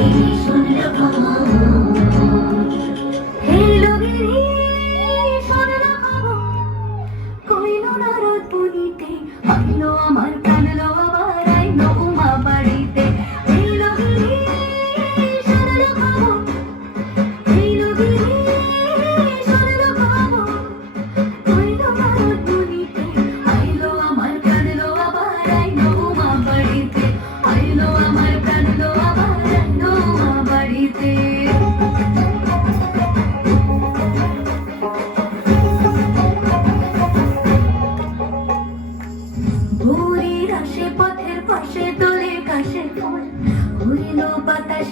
Thank you.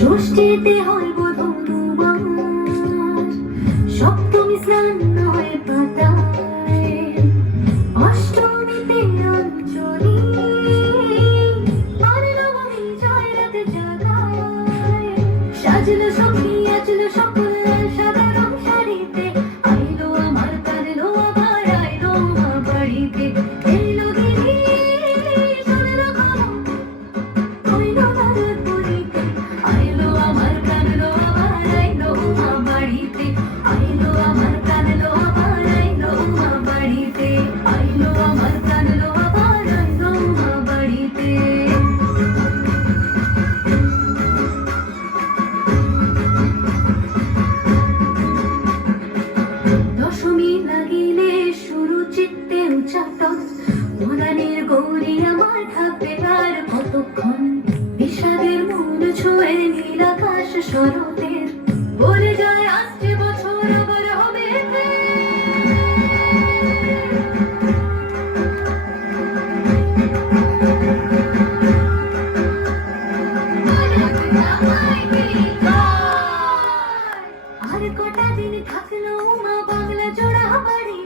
ষষ্ঠীতে হইব ধনুবার সপ্তমী স্নান নয় পাতা অষ্টমীতে অঞ্জলি আর নবমী জয় রাতে জাগায় সকল সাদা শাড়িতে। আইলো আমার কালো আবার আইলো আমার বাড়িতে। গৌরী আমার থাকবে তার কতক্ষণ? বিষাদের মূল ছুঁয়ে নীল আকাশ শরতের বলে যায়, আসছে বছর, আবার হবে আর কটা দিন থাকল মা বাংলা জোড়া বাড়ি।